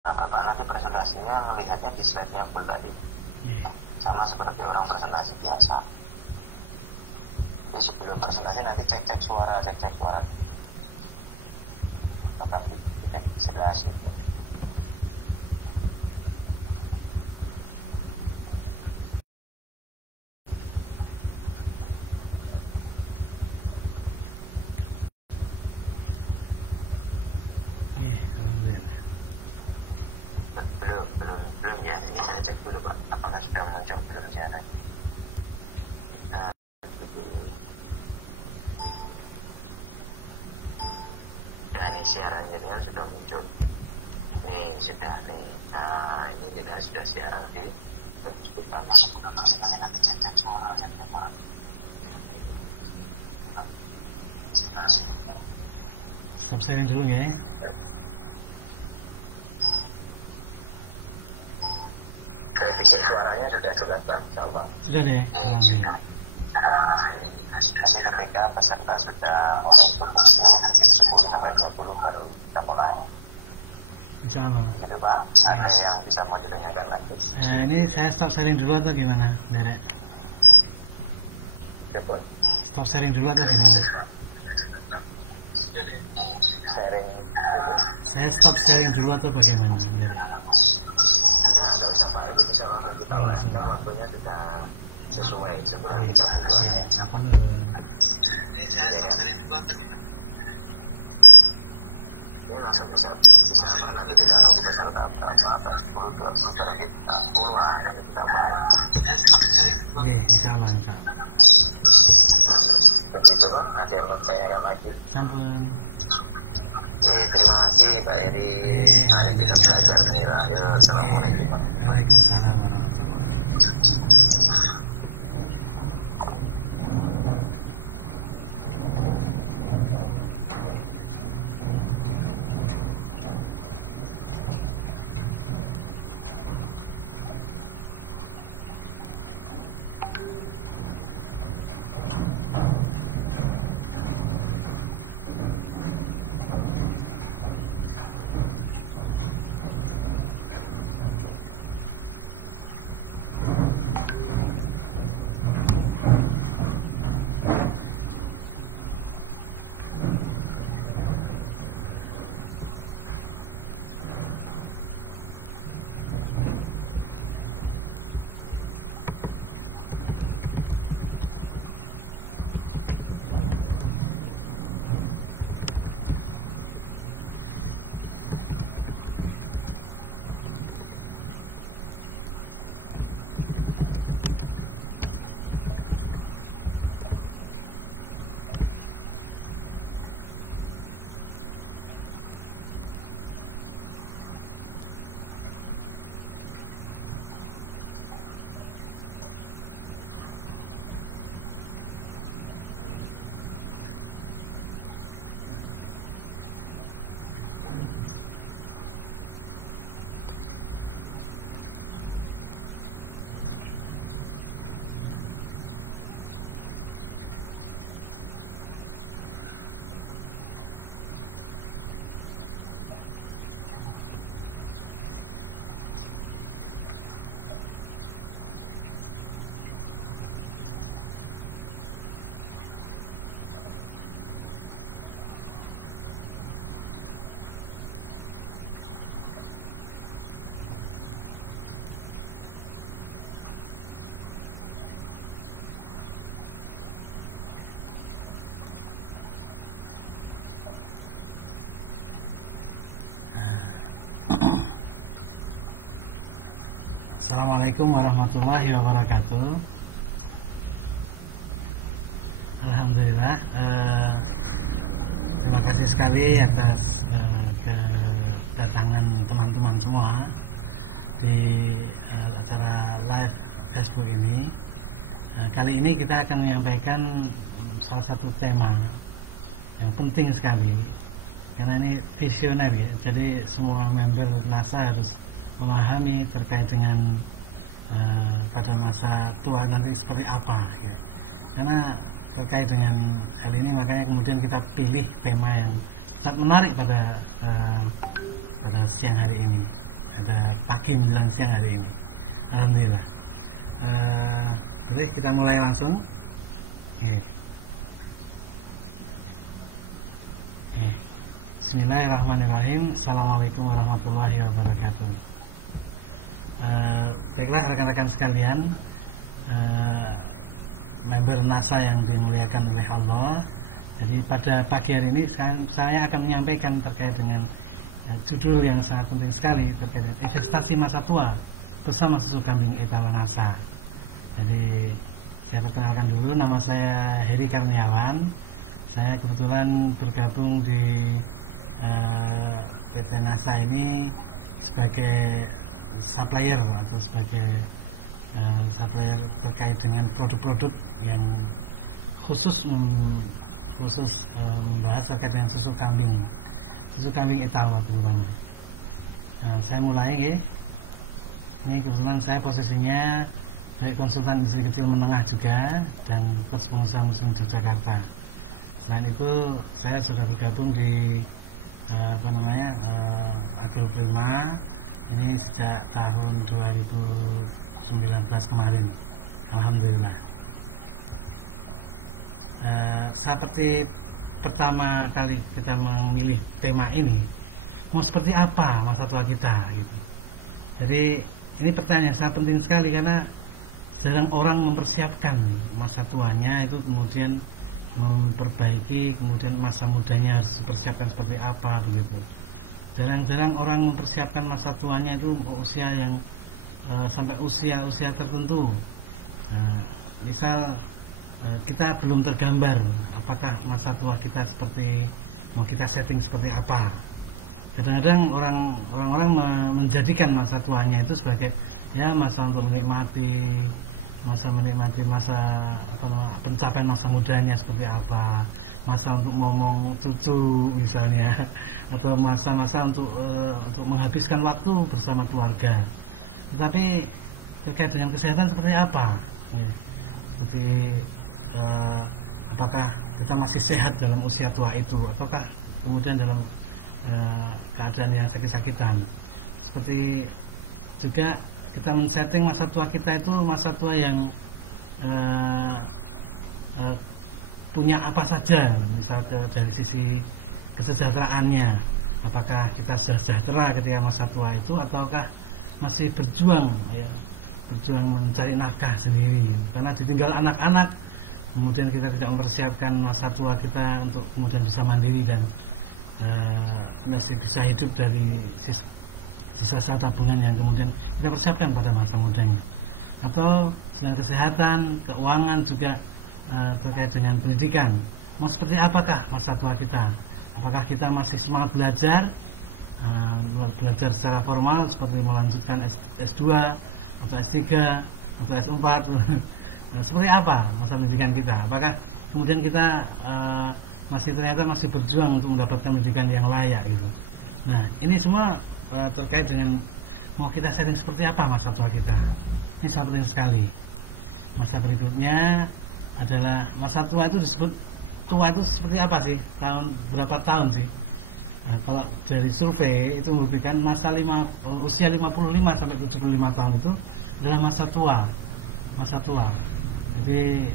Nah, Bapak nanti presentasinya melihatnya di slide-nya full tadi. Sama seperti orang presentasi biasa. Jadi sebelum presentasi nanti cek-cek suara. Tetap dicek jelas gitu. Belum ya. Ini saya cek dulu Pak. Apakah sudah muncul belum ya? Nah, ini siaran jadinya sudah muncul. Nih sudah nih. Nah ini kita sudah siaran di kita masuk ke presentasi nanti cek suara. Stop sharing dulu ya. Verifikasi suaranya sudah jelas Pak, coba. Sudah deh. Nanti ketika peserta sudah mulai berfungsi nanti 10 sampai 20 baru kita mulai. Insyaallah. Gitu Pak, ada yang bisa mau ditanyakan lagi? Ini saya stop sharing dulu atau gimana, Derek? Coba. Stop sharing dulu atau gimana? Sharing. Saya stop sharing dulu atau bagaimana, Derek? Enggak usah Pak, itu bisa langsung kita lanjutkan, waktunya sudah sesuai sebelum kita mulai. Apa Ini langsung bisa nanti kita nunggu peserta berapa 10 20 kita mulai nanti kita mulai. Oke, insyaallah. Begitu Pak, ada yang mau tanyakan lagi? Sampun. Terima kasih Pak Edi. Mari kita belajar nih. Assalamualaikum. Waalaikumsalam warahmatullahi wabarakatuh. Assalamualaikum warahmatullahi wabarakatuh. Alhamdulillah, terima kasih sekali atas kedatangan teman-teman semua di acara live Facebook ini. Kali ini kita akan menyampaikan salah satu tema yang penting sekali, karena ini visioner ya. Jadi semua member NASA harus memahami terkait dengan pada masa tua nanti seperti apa ya. Karena terkait dengan hal ini makanya kemudian kita pilih tema yang sangat menarik pada siang hari ini. pagi menjelang siang hari ini. Alhamdulillah. Jadi kita mulai langsung. Bismillahirrahmanirrahim. Assalamualaikum warahmatullahi wabarakatuh. Baiklah rekan-rekan sekalian, member NASA yang dimuliakan oleh Allah. Jadi pada pagi hari ini saya akan menyampaikan terkait dengan judul yang sangat penting sekali terkait dengan investasi masa tua bersama susu kambing etalon NASA. Jadi saya perkenalkan dulu, nama saya Heri Karniawan. Saya kebetulan bergabung di PT NASA ini sebagai supplier atau sebagai supplier terkait dengan produk-produk yang khusus membahas terkait dengan susu kambing etalon terutama. Saya mulai ya. Ini kebetulan saya posisinya sebagai konsultan industri kecil menengah juga dan coach pengusaha muslim di Jakarta. Selain itu saya sudah bergabung di Agrofilma ini sejak tahun 2019 kemarin. Alhamdulillah. Seperti pertama kali kita memilih tema ini, mau seperti apa masa tua kita gitu. Jadi ini pertanyaan sangat penting sekali karena jarang orang mempersiapkan masa tuanya itu, kemudian memperbaiki, kemudian masa mudanya harus dipersiapkan seperti apa begitu. Jarang-jarang orang mempersiapkan masa tuanya itu usia yang sampai usia tertentu. Misal kita belum tergambar apakah masa tua kita seperti mau kita setting seperti apa. Kadang-kadang orang-orang menjadikan masa tuanya itu sebagai ya masa untuk menikmati pencapaian masa mudanya seperti apa, masa untuk ngomong cucu misalnya, atau masa-masa untuk menghabiskan waktu bersama keluarga. Tetapi terkait dengan kesehatan seperti apa? Seperti apakah kita masih sehat dalam usia tua itu, ataukah kemudian dalam keadaan yang sakit-sakitan? Seperti juga kita men-setting masa tua kita itu masa tua yang punya apa saja, misalnya dari sisi kesejahteraannya, apakah kita sudah sejahtera ketika masa tua itu, ataukah masih berjuang mencari nafkah sendiri karena ditinggal anak-anak, kemudian kita tidak mempersiapkan masa tua kita untuk kemudian bisa mandiri dan masih bisa hidup dari sisa tabungan yang kemudian kita persiapkan pada masa mudanya. Atau dengan kesehatan, keuangan juga terkait dengan pendidikan, mau seperti apakah masa tua kita? Apakah kita masih semangat belajar secara formal seperti melanjutkan S2 atau S3 atau S4 seperti apa masa pendidikan kita? Apakah kemudian kita ternyata masih berjuang untuk mendapatkan pendidikan yang layak gitu. Nah, ini semua terkait dengan mau kita setting seperti apa masa tua kita. Ini sangat penting sekali. Masa berikutnya adalah masa tua itu disebut tua itu seperti apa sih? Berapa tahun sih? Nah, kalau dari survei itu memberikan usia 55 sampai 75 tahun itu adalah masa tua. Jadi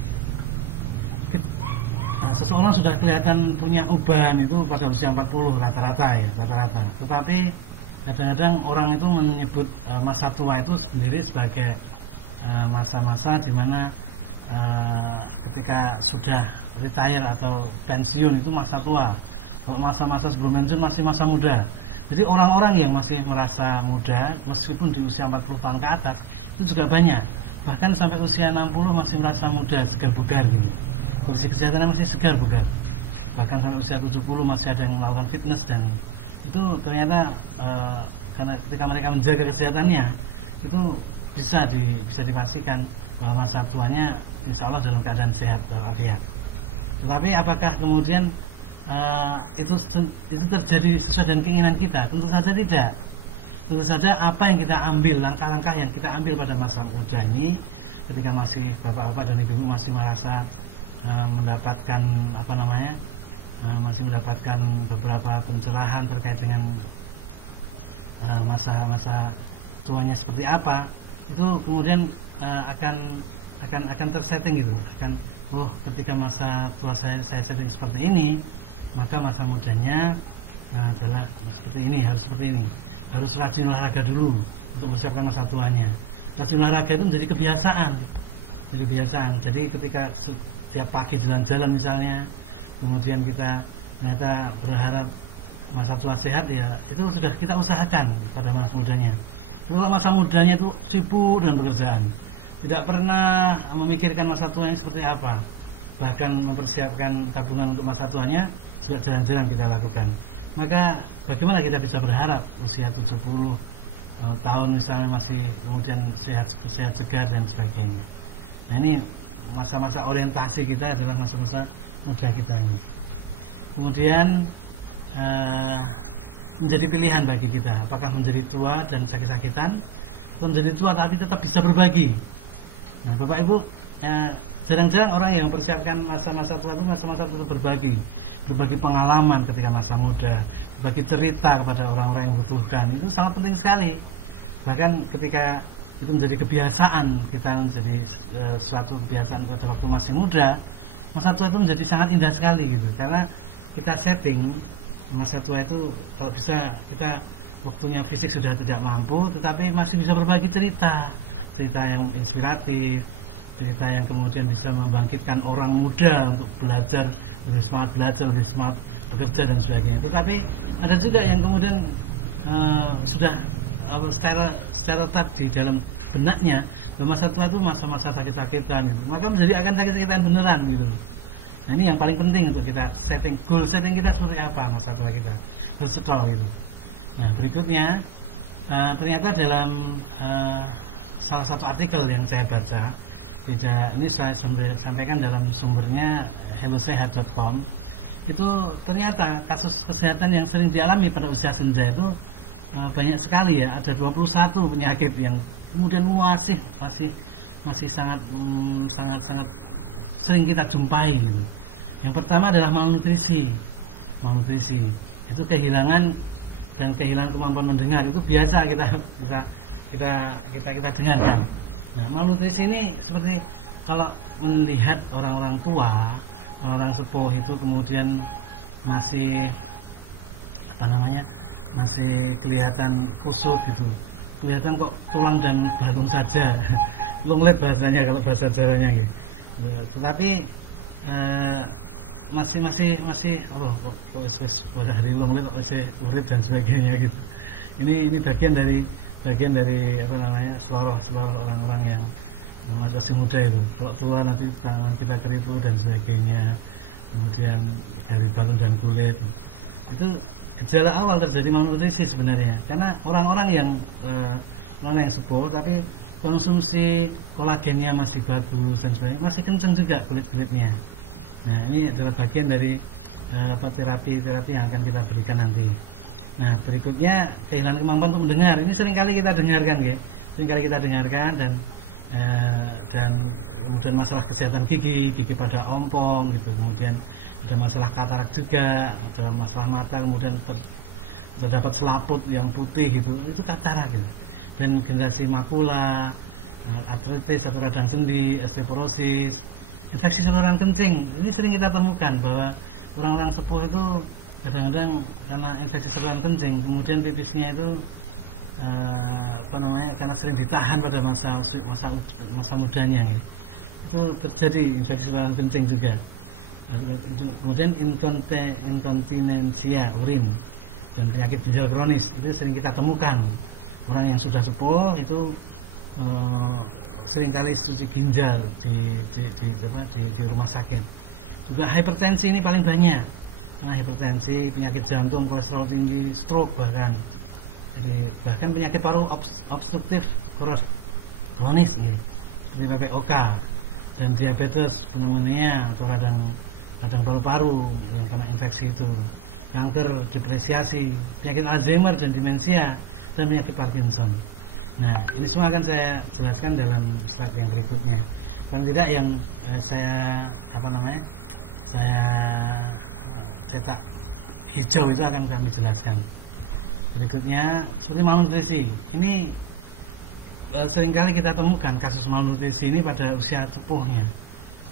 seseorang sudah kelihatan punya ubahan itu pada usia 40 rata-rata. Tetapi kadang-kadang orang itu menyebut masa tua itu sendiri sebagai masa-masa di mana ketika sudah retire atau pensiun itu masa tua. Kalau masa-masa sebelum pensiun masih masa muda. Jadi orang-orang yang masih merasa muda meskipun di usia 40 tahun ke atas itu juga banyak. Bahkan sampai usia 60 masih merasa muda, segar bugar gitu. Kondisi kesehatan masih segar bugar. Bahkan sampai usia 70 masih ada yang melakukan fitness, dan itu ternyata karena ketika mereka menjaga kesehatannya itu bisa dipastikan bahwa masa tuanya insya Allah dalam keadaan sehat walafiat. Tetapi apakah kemudian itu terjadi sesuai dengan keinginan kita? Tentu saja tidak. Tentu saja apa yang kita ambil, langkah-langkah yang kita ambil pada masa muda ini, ketika masih bapak-bapak dan ibu masih merasa mendapatkan masih mendapatkan beberapa pencerahan terkait dengan masa tuanya seperti apa, itu kemudian akan tersetting gitu, ketika masa tua saya setting seperti ini, maka masa mudanya adalah seperti ini, harus rajin olahraga dulu untuk mempersiapkan masa tuanya. Rajin olahraga itu menjadi kebiasaan. Jadi ketika setiap pagi jalan-jalan misalnya, kemudian kita ternyata berharap masa tua sehat, ya itu sudah kita usahakan pada masa mudanya. Kalau masa mudanya itu sibuk dengan pekerjaan, tidak pernah memikirkan masa tuanya seperti apa, bahkan mempersiapkan tabungan untuk masa tuanya juga jalan-jalan kita lakukan, maka bagaimana kita bisa berharap usia 70 tahun misalnya masih kemudian sehat segar dan sebagainya. Nah, ini masa-masa orientasi kita adalah masa-masa muda kita ini. Kemudian menjadi pilihan bagi kita, apakah menjadi tua dan sakit-sakitan atau menjadi tua tapi tetap bisa berbagi. Nah, Bapak Ibu, jarang-jarang orang yang mempersiapkan masa-masa tua itu masa-masa untuk berbagi pengalaman ketika masa muda, berbagi cerita kepada orang-orang yang membutuhkan. Itu sangat penting sekali. Bahkan ketika itu menjadi kebiasaan, kita menjadi suatu kebiasaan pada waktu masih muda, masa tua itu menjadi sangat indah sekali gitu. Karena kita setting masa tua itu, kalau bisa kita waktunya fisik sudah tidak mampu, tetapi masih bisa berbagi cerita yang inspiratif, cerita yang kemudian bisa membangkitkan orang muda untuk belajar, lebih semangat belajar, lebih semangat bekerja dan sebagainya. Tetapi ada juga yang kemudian sudah secara letak di dalam benaknya masa tua itu masa-masa sakit-sakitan, maka menjadi akan sakit-sakitan beneran gitu. Nah, ini yang paling penting untuk kita goal setting kita seperti apa masa tua kita, harus cekal gitu. Nah, berikutnya ternyata dalam salah satu artikel yang saya baca, ini saya sampaikan dalam sumbernya hellosehat.com, itu ternyata kasus kesehatan yang sering dialami pada usia senja itu banyak sekali ya, ada 21 penyakit yang kemudian masih sangat sering kita jumpai gitu. Yang pertama adalah malnutrisi itu kehilangan kemampuan mendengar, itu biasa kita dengarkan. Nah, malnutrisi ini seperti kalau melihat orang-orang tua, orang sepuh itu kemudian masih masih kelihatan kusut gitu, kelihatan kok tulang dan balung saja, longlet bahasanya kalau bahasa Jawanya gitu. Tetapi masih kok hari longlet kok masih urip dan sebagainya gitu. Ini bagian dari seloroh orang-orang yang masih muda itu. Kalau tua nanti tangan kita keripu dan sebagainya, kemudian dari balung dan kulit. Itu gejala awal terjadi malnutrisi sebenarnya, karena orang-orang yang sepuh tapi konsumsi kolagennya masih bagus dan sebagainya, masih kencang juga kulitnya. Nah, ini adalah bagian dari terapi yang akan kita berikan nanti. Nah, berikutnya kehilangan kemampuan untuk mendengar. Ini seringkali kita dengarkan, dan kemudian masalah kesehatan gigi pada ompong gitu, kemudian ada masalah katarak juga, ada masalah mata, kemudian terdapat selaput yang putih gitu, itu katarak gitu. Dan generasi makula, artritis atau radang sendi, osteoporosis, infeksi saluran kencing, ini sering kita temukan bahwa orang-orang sepuh itu kadang-kadang karena infeksi saluran kencing, kemudian pipisnya itu karena sering ditahan pada masa mudanya gitu. Itu terjadi infeksi saluran kencing juga. Kemudian inkontinensia urin dan penyakit ginjal kronis itu sering kita temukan. Orang yang sudah sepuh itu seringkali studi ginjal di rumah sakit. Juga hipertensi ini paling banyak. Nah, hipertensi, penyakit jantung, kolesterol tinggi, stroke bahkan. Jadi bahkan penyakit paru obstruktif kronis gitu, seperti PPOK, dan diabetes, pneumonia atau radang paru-paru yang karena infeksi itu, kanker, depresiasi, penyakit Alzheimer dan demensia, dan penyakit Parkinson. Nah, ini semua akan saya jelaskan dalam slide yang berikutnya. Dan tidak yang saya cetak hijau itu akan kami jelaskan. Berikutnya seperti malnutrisi. Ini seringkali kita temukan kasus malnutrisi ini pada usia sepuhnya.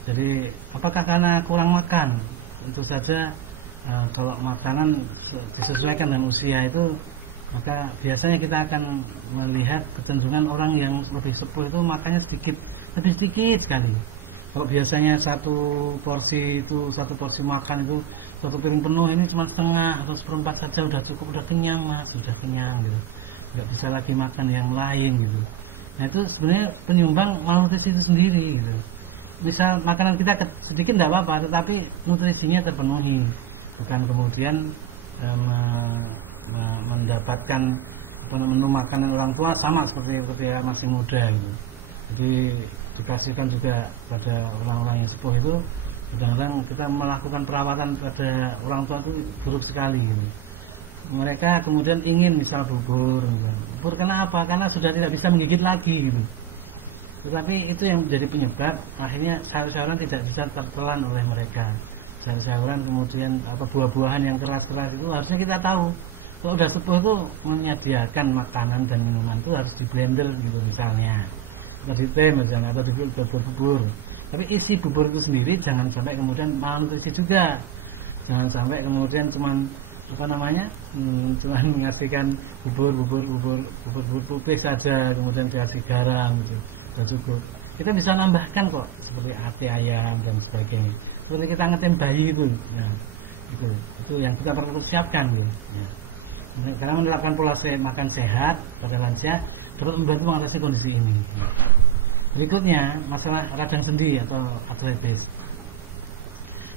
Jadi apakah karena kurang makan? Tentu saja kalau makanan disesuaikan dengan usia itu, maka biasanya kita akan melihat kecenderungan orang yang lebih sepuh itu makannya lebih sedikit sekali. Kalau biasanya satu porsi makan itu satu piring penuh, ini cuma setengah atau seperempat saja udah cukup, udah kenyang mas, udah kenyang gitu, nggak bisa lagi makan yang lain gitu. Nah itu sebenarnya penyumbang malnutrisi itu sendiri gitu. Misal makanan kita sedikit tidak apa-apa, tetapi nutrisinya terpenuhi, bukan kemudian mendapatkan menu makanan orang tua sama seperti ketika masih muda gitu. Jadi dikasihkan juga pada orang-orang yang sepuh itu, kadang-kadang kita melakukan perawatan pada orang tua itu buruk sekali gitu. Mereka kemudian ingin misal bubur kenapa? Karena sudah tidak bisa menggigit lagi gitu. Tetapi itu yang menjadi penyebab akhirnya sayur-sayuran tidak bisa tertelan oleh mereka. Sayur-sayuran kemudian buah-buahan yang keras-keras itu harusnya kita tahu. Kalau udah sepuh itu menyediakan makanan dan minuman itu harus di blender gitu misalnya, atau di teh misalnya, atau di bubur. Tapi isi bubur itu sendiri jangan sampai kemudian malnutrisi juga. Jangan sampai kemudian cuman mengasihkan bubur putih saja, kemudian dikasih garam gitu, sudah cukup. Kita bisa nambahkan kok, seperti ati ayam dan sebagainya. Seperti kita ngetem bayi itu, ya, itu yang kita perlu siapkan gitu. Ya. Karena menerapkan pola makan sehat pada lansia dapat membantu mengatasi kondisi ini. Berikutnya masalah radang sendi atau artritis.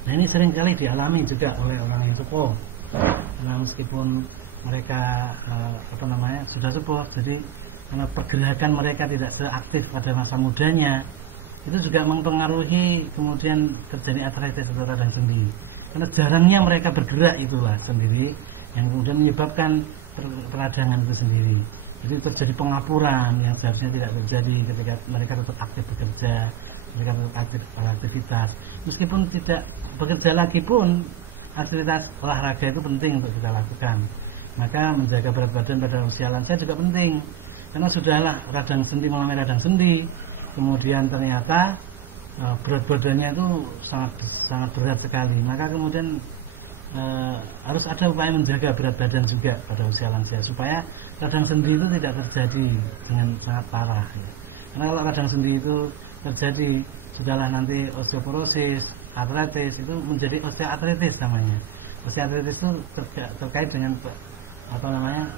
Nah ini sering kali dialami juga oleh orang yang sepuh. Nah, meskipun mereka sudah sepuh, jadi karena pergerakan mereka tidak seaktif pada masa mudanya, itu juga mempengaruhi kemudian terjadi artritis atau radang sendi. Karena jarangnya mereka bergerak itulah sendiri yang kemudian menyebabkan peradangan itu sendiri. Jadi terjadi pengapuran yang seharusnya tidak terjadi ketika mereka tetap aktif bekerja, mereka tetap aktif beraktivitas. Meskipun tidak bekerja lagi pun, aktivitas olahraga itu penting untuk kita lakukan. Maka menjaga berat badan pada usia lansia juga penting. Karena sudahlah mengalami radang sendi, kemudian ternyata berat badannya itu sangat berat sekali. Maka kemudian harus ada upaya menjaga berat badan juga pada usia lansia supaya radang sendi itu tidak terjadi dengan sangat parah ya. Karena kalau radang sendi itu terjadi, sudahlah nanti osteoporosis, artritis itu menjadi osteoartritis namanya. Osteoartritis itu terkait dengan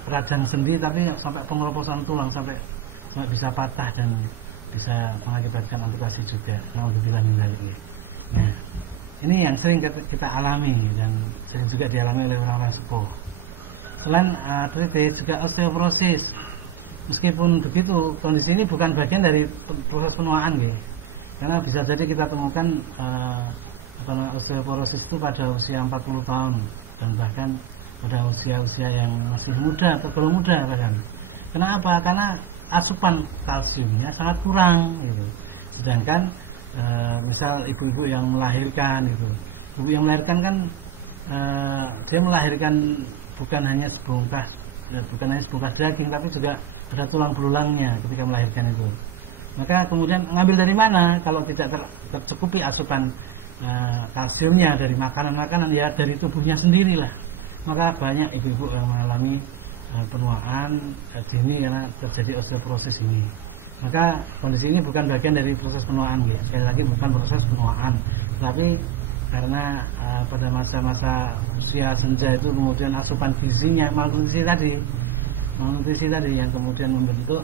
radang sendi, tapi sampai pengeroposan tulang sampai bisa patah dan bisa mengakibatkan amputasi juga. Alhamdulillah ini. Nah, ini yang sering kita alami dan sering juga dialami oleh orang-orang sepuh. Selain artritis juga osteoporosis. Meskipun begitu, kondisi ini bukan bagian dari proses penuaan gitu. Karena bisa jadi kita temukan osteoporosis itu pada usia 40 tahun dan bahkan pada usia-usia yang masih muda atau belum muda bahkan. Kenapa? Karena asupan kalsiumnya sangat kurang gitu. Sedangkan misal ibu-ibu yang melahirkan itu, ibu yang melahirkan kan dia melahirkan bukan hanya sebungkas daging, tapi juga ada tulang belulangnya ketika melahirkan itu. Maka kemudian ngambil dari mana kalau tidak tercukupi asupan kalsiumnya dari makanan-makanan, ya dari tubuhnya sendirilah. Maka banyak ibu-ibu yang mengalami penuaan dini karena terjadi osteoporosis ini. Maka kondisi ini bukan bagian dari proses penuaan ya. Sekali lagi bukan proses penuaan, tapi karena pada masa-masa usia senja itu kemudian asupan gizinya malnutrisi tadi yang kemudian membentuk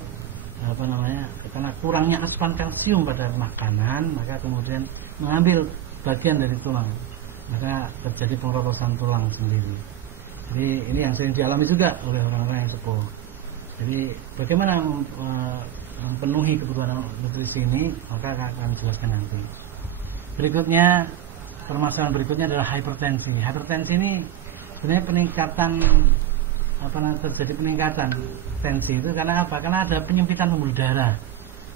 karena kurangnya asupan kalsium pada makanan, maka kemudian mengambil bagian dari tulang, maka terjadi pengeroposan tulang sendiri. Jadi ini yang sering dialami juga oleh orang-orang yang sepuh. Jadi bagaimana memenuhi kebutuhan nutrisi ini, maka akan jelaskan nanti. Berikutnya, permasalahan berikutnya adalah hipertensi. Hipertensi ini sebenarnya terjadi peningkatan tensi itu karena apa? Karena ada penyempitan pembuluh darah.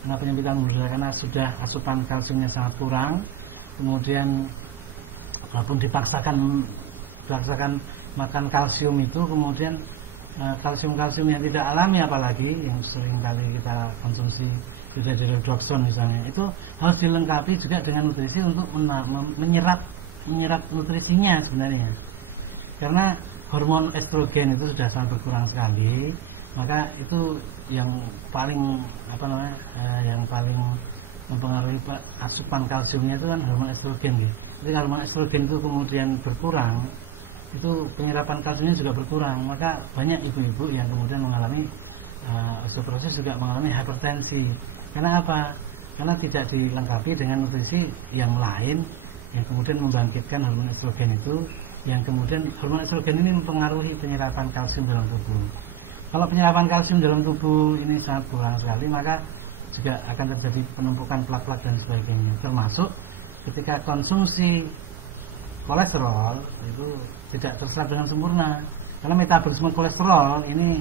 Karena sudah asupan kalsiumnya sangat kurang, kemudian walaupun dipaksakan makan kalsium itu, kemudian kalsium-kalsium yang tidak alami, apalagi yang sering kali kita konsumsi dihydroxon misalnya, itu harus dilengkapi juga dengan nutrisi untuk menyerap nutrisinya sebenarnya. Karena hormon estrogen itu sudah sangat berkurang sekali, maka itu yang paling yang paling mempengaruhi asupan kalsiumnya itu kan hormon estrogen. Jadi kalau hormon estrogen itu kemudian berkurang, itu penyerapan kalsiumnya juga berkurang, maka banyak ibu-ibu yang kemudian mengalami osteoporosis, juga mengalami hipertensi. Karena apa? Karena tidak dilengkapi dengan nutrisi yang lain yang kemudian membangkitkan hormon estrogen itu, yang kemudian hormon estrogen ini mempengaruhi penyerapan kalsium dalam tubuh. Kalau penyerapan kalsium dalam tubuh ini sangat kurang sekali, maka juga akan terjadi penumpukan plak-plak dan sebagainya, termasuk ketika konsumsi kolesterol itu tidak terserap dengan sempurna. Karena metabolisme kolesterol ini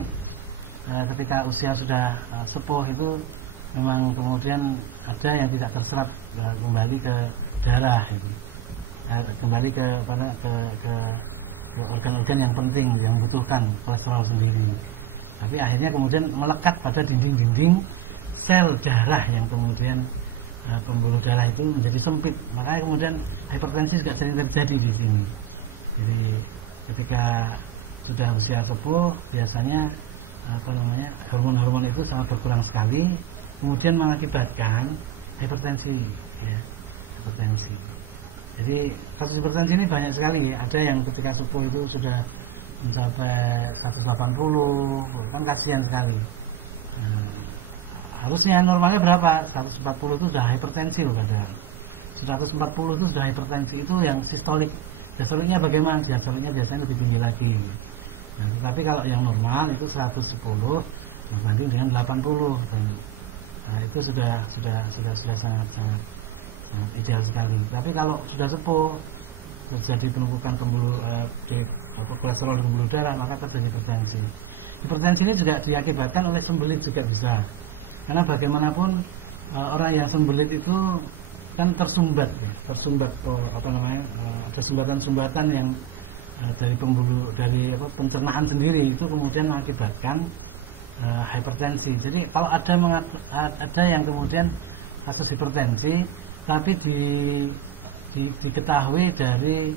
ketika usia sudah sepuh itu memang kemudian ada yang tidak terserap kembali ke darah itu. Kembali ke organ-organ yang penting yang membutuhkan kolesterol sendiri. Tapi akhirnya kemudian melekat pada dinding-dinding sel darah yang kemudian pembuluh darah itu menjadi sempit. Makanya kemudian hipertensi juga sering terjadi di sini. Jadi ketika sudah usia sepuh biasanya hormon-hormon itu sangat berkurang sekali, kemudian mengakibatkan hipertensi, ya, hipertensi. Jadi kasus hipertensi ini banyak sekali. Ada yang ketika sepuh itu sudah mencapai 180, kan kasihan sekali. Harusnya normalnya berapa? 140 itu sudah hipertensi loh padahal. 140 itu sudah hipertensi, itu yang sistolik. Diastoliknya bagaimana? Diastoliknya biasanya lebih tinggi lagi. Nah, tetapi kalau yang normal itu 110 berbanding dengan 80, dan itu sudah sangat ideal sekali. Tapi kalau sudah sepuh terjadi penumpukan kolesterol di pembuluh darah, maka terjadi hipertensi. Hipertensi ini juga diakibatkan oleh sembelit juga bisa. Karena bagaimanapun orang yang sembelit itu kan tersumbat ada sumbatan-sumbatan yang dari pembuluh, dari pencernaan sendiri, itu kemudian mengakibatkan hipertensi. Jadi kalau ada yang kemudian kasus hipertensi tapi diketahui dari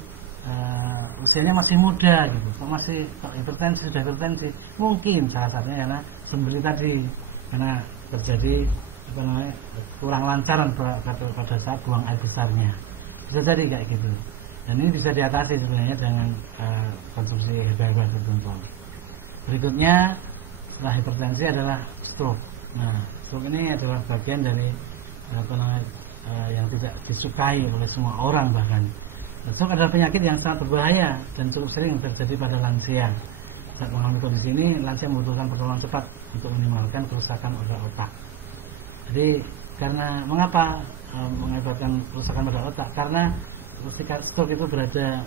usianya masih muda gitu, kok hipertensi, sudah hipertensi, mungkin salah satunya karena sembelit tadi, karena terjadi kurang lancaran pada saat buang air besarnya, bisa jadi kayak gitu. Dan ini bisa diatasi sebenarnya dengan konsumsi herbal tertentu. Berikutnya setelah hipertensi adalah stroke. Nah, stroke ini adalah bagian dari yang tidak disukai oleh semua orang bahkan. Stroke adalah penyakit yang sangat berbahaya dan cukup sering terjadi pada lansia. Saat mengalami kondisi ini, lansia membutuhkan pertolongan cepat untuk meminimalkan kerusakan organ otak. Jadi karena mengapa mengakibatkan kerusakan pada otak? Karena ketika stroke itu berada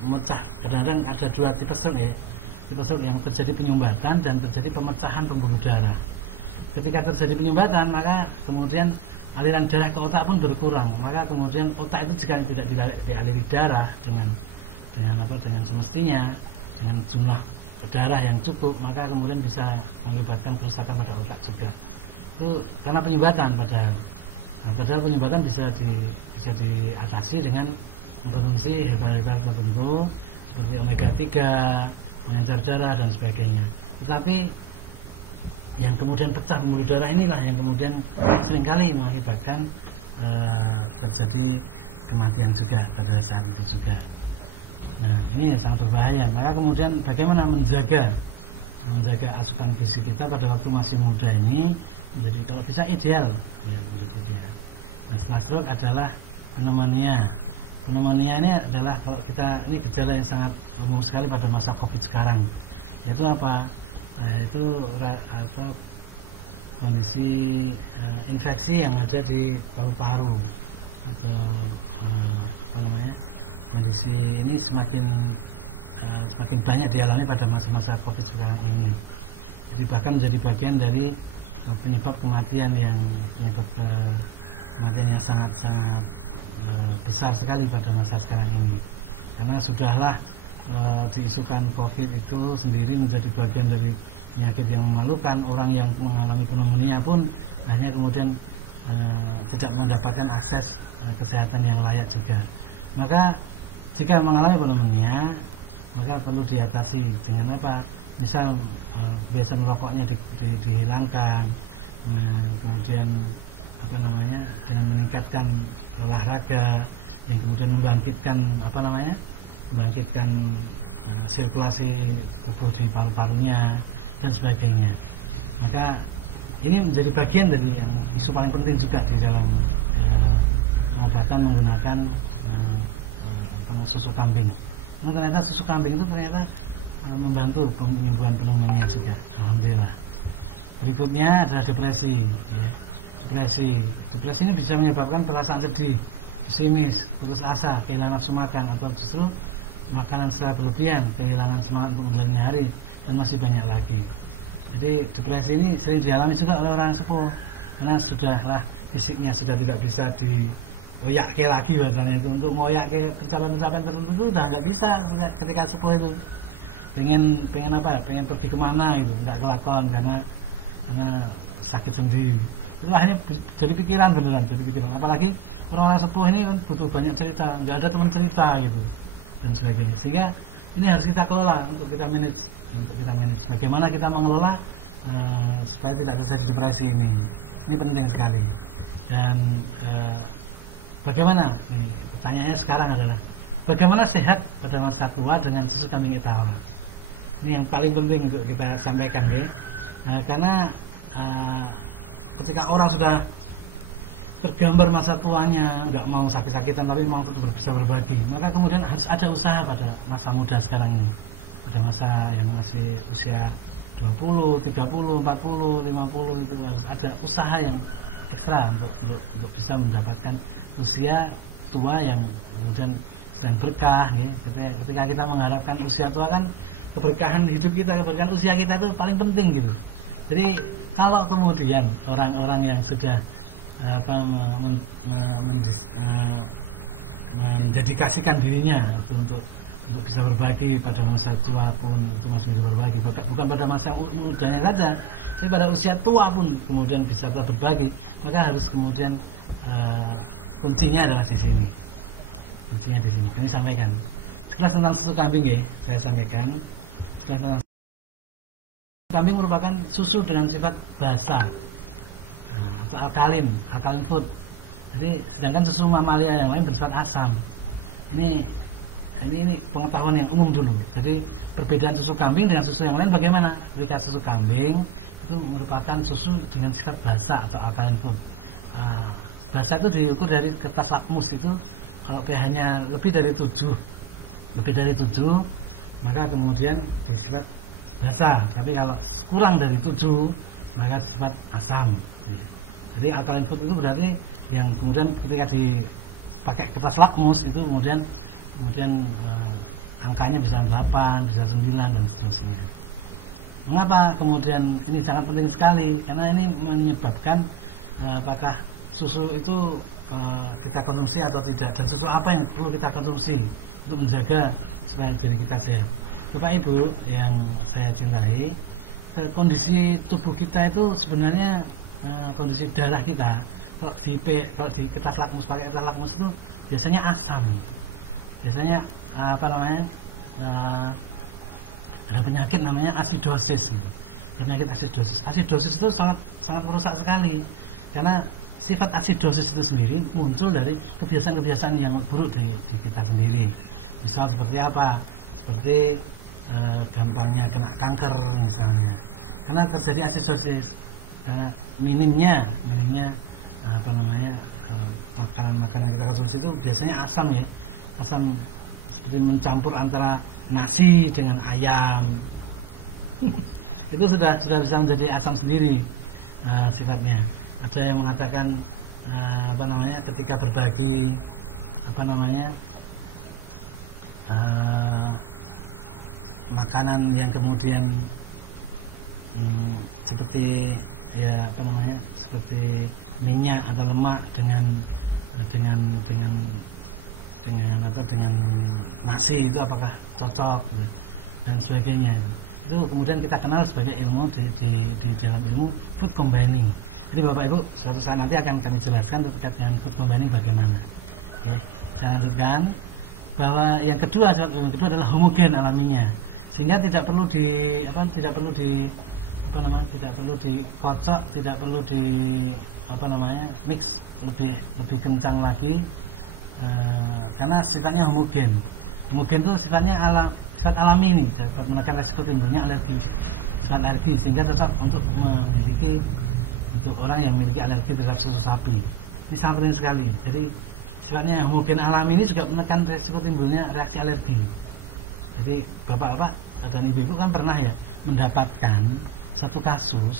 memecah, kadang-kadang ada dua tipe stroke ya. Tipe stroke yang terjadi penyumbatan dan terjadi pemecahan pembuluh darah. Ketika terjadi penyumbatan, maka kemudian aliran darah ke otak pun berkurang. Maka kemudian otak itu jika tidak dialiri darah dengan semestinya, dengan jumlah darah yang cukup, maka kemudian bisa mengakibatkan kerusakan pada otak juga. Itu karena penyumbatan padahal. Nah, padahal penyumbatan bisa diatasi dengan mengkonsumsi herbal-herbal tertentu seperti omega 3, pengencer darah dan sebagainya. Tetapi yang kemudian pecah pembuluh darah inilah yang kemudian seringkali mengakibatkan terjadi kematian juga pada saat itu juga. Nah, ini sangat berbahaya. Maka kemudian bagaimana menjaga asupan gizi kita pada waktu masih muda ini menjadi kalau bisa ideal ya, menjadi ideal. Nah, setelah stroke adalah pneumonia. Pneumonia ini adalah kalau kita, ini gejala yang sangat umum sekali pada masa COVID sekarang. Yaitu apa? Nah, itu kondisi infeksi yang ada di paru-paru atau kondisi ini semakin banyak dialami pada masa-masa COVID sekarang ini. Jadi bahkan menjadi bagian dari penyebab kematian yang sangat besar sekali pada masa sekarang ini. Karena sudahlah diisukan COVID itu sendiri menjadi bagian dari penyakit yang memalukan. Orang yang mengalami pneumonia pun akhirnya kemudian tidak mendapatkan akses kesehatan yang layak juga. Maka jika mengalami pneumonia, maka perlu diatasi dengan apa? Misal biasa merokoknya dihilangkan, kemudian dengan meningkatkan olahraga yang kemudian membangkitkan sirkulasi tubuh di paru-parunya dan sebagainya. Maka ini menjadi bagian dari yang isu paling penting juga di dalam pengobatan menggunakan susu kambing. Nah, ternyata susu kambing itu membantu penyembuhan pneumonia juga, alhamdulillah. Berikutnya adalah depresi. Ya. Depresi ini bisa menyebabkan perasaan sedih, pesimis, putus asa, kehilangan nafsu makan, atau justru makanan secara berlebihan, kehilangan semangat untuk menjalani hari, dan masih banyak lagi. Jadi depresi ini sering dialami juga oleh orang sepuh, karena sudahlah fisiknya sudah tidak bisa dioyak lagi bahkan itu, untuk ngoyak ke pencapaian tertentu itu sudah nggak bisa ketika sepuh itu. Pengen pergi kemana gitu, nggak kelakon karena sakit sendiri. Itu akhirnya jadi pikiran beneran, apalagi orang-orang sepuh ini kan butuh banyak cerita, nggak ada teman cerita gitu dan sebagainya. Sehingga ini harus kita kelola untuk kita manage. Bagaimana kita mengelola supaya tidak terjadi depresi ini penting sekali. Dan bagaimana? Pertanyaannya sekarang adalah bagaimana sehat pada masa tua dengan susu kambing Etawa? Ini yang paling penting untuk kita sampaikan ya. Karena ketika orang sudah tergambar masa tuanya, nggak mau sakit-sakitan tapi mau bisa berbagi, maka kemudian harus ada usaha pada masa muda sekarang ini, pada masa yang masih usia 20, 30, 40, 50 itu harus ada usaha yang ekstra untuk bisa mendapatkan usia tua yang kemudian berkah ya. Ketika kita mengharapkan usia tua kan keberkahan hidup kita, keberkahan usia kita itu paling penting gitu. Jadi kalau kemudian orang-orang yang sudah mendedikasikan dirinya untuk bisa berbagi pada masa tua pun itu masih bisa berbagi, bukan pada masa mudanya saja, tapi pada usia tua pun kemudian bisa berbagi, maka harus kemudian kuncinya adalah di sini. Kami sampaikan. Setelah tentang susu kambing ya, saya sampaikan. Kambing merupakan susu dengan sifat basa atau alkalin food. Jadi sedangkan susu mamalia yang lain bersifat asam. Ini pengetahuan yang umum dulu. Jadi perbedaan susu kambing dengan susu yang lain bagaimana? Ketika susu kambing itu merupakan susu dengan sifat basa atau alkalin food. Basa itu diukur dari kertas lakmus itu, kalau pH-nya lebih dari 7, maka kemudian bersifat basa. Tapi kalau kurang dari 7, maka sifat asam. Jadi alkaline food itu berarti yang kemudian ketika dipakai kertas lakmus itu kemudian angkanya bisa 8, bisa 9 dan seterusnya. Mengapa kemudian ini sangat penting sekali? Karena ini menyebabkan apakah susu itu kita konsumsi atau tidak, dan susu apa yang perlu kita konsumsi untuk menjaga supaya diri kita sehat. Bapak Ibu yang saya cintai, kondisi tubuh kita itu sebenarnya kondisi darah kita kalau di kertas lakmus, pakai kertas lakmus itu biasanya asam, biasanya ada penyakit namanya asidosis. Penyakit asidosis itu sangat merusak sekali, karena sifat asidosis itu sendiri muncul dari kebiasaan-kebiasaan yang buruk di kita sendiri. Misal seperti apa? Seperti gampangnya kena kanker misalnya, karena terjadi asidosis, minimnya makanan kita konsumsi itu biasanya asam ya, asam seperti mencampur antara nasi dengan ayam. Itu sudah bisa menjadi asam sendiri sifatnya. Ada yang mengatakan ketika berbagi makanan yang kemudian seperti seperti minyak atau lemak dengan dengan nasi itu apakah cocok gitu, dan sebagainya. Itu kemudian kita kenal sebagai ilmu di dalam ilmu food combining. Jadi Bapak Ibu suatu saat nanti akan kami jelaskan terkait dengan food combining bagaimana. Ya, saya lanjutkan bahwa yang kedua adalah homogen alaminya, sehingga tidak perlu dikocok, tidak perlu mix lebih kencang lagi, karena sifatnya homogen. Homogen itu sifatnya sifat alami ini, dapat menekan resiko timbulnya sifat alergi, sehingga tetap untuk orang yang memiliki alergi terhadap susu sapi. Ini sangat penting sekali. Jadi sifatnya homogen alami ini juga menekan resiko timbulnya reaksi alergi. Jadi bapak-bapak dan ibu-ibu kan pernah ya mendapatkan satu kasus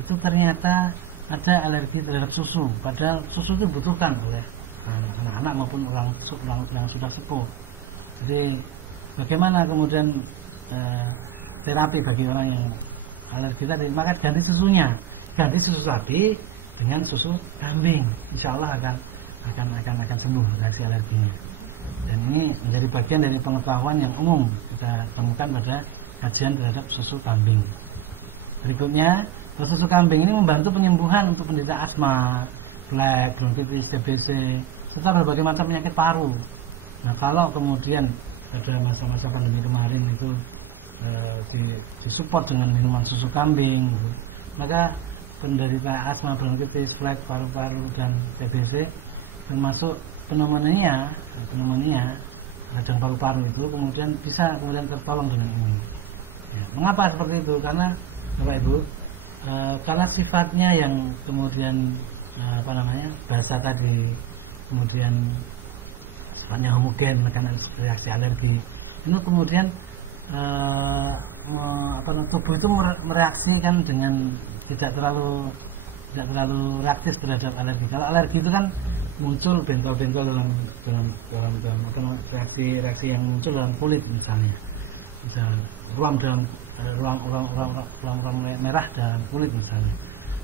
itu ternyata ada alergi terhadap susu, padahal susu itu dibutuhkan oleh anak-anak maupun orang yang sudah sepuh. Jadi bagaimana kemudian terapi bagi orang yang alergi tadi? Maka ganti susunya, ganti susu sapi dengan susu kambing, insya Allah akan sembuh dari alerginya. Dan ini menjadi bagian dari pengetahuan yang umum kita temukan pada kajian terhadap susu kambing. Berikutnya, susu kambing ini membantu penyembuhan untuk penderita asma, flek, bronkitis, TBC, serta berbagai macam penyakit paru. Nah, kalau kemudian pada masa-masa pandemi kemarin itu disupport dengan minuman susu kambing, maka penderita asma, bronkitis, flek, paru-paru dan TBC termasuk pneumonia dan paru-paru itu kemudian bisa tertolong dengan ini. Ya, mengapa seperti itu? Karena Bapak Ibu, karena sifatnya yang kemudian bahasa tadi, kemudian sifatnya homogen karena reaksi alergi, itu kemudian tubuh itu mereaksikan dengan tidak terlalu reaktif terhadap alergi. Kalau alergi itu kan muncul bentol-bentol dalam reaksi yang muncul dalam kulit misalnya. Ruam merah dalam kulit misalnya.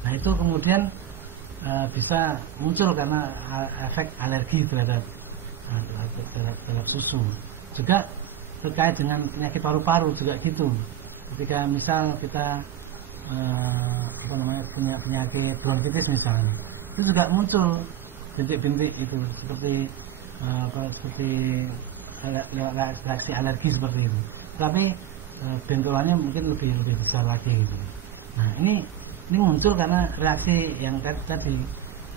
Nah itu kemudian bisa muncul karena efek alergi terhadap susu. Juga terkait dengan penyakit paru-paru juga gitu. Ketika misal kita punya penyakit bronkitis misalnya, itu juga muncul bintik-bintik itu seperti reaksi alergi seperti itu. Tapi bentolannya mungkin lebih besar lagi gitu. Nah ini muncul karena reaksi yang tadi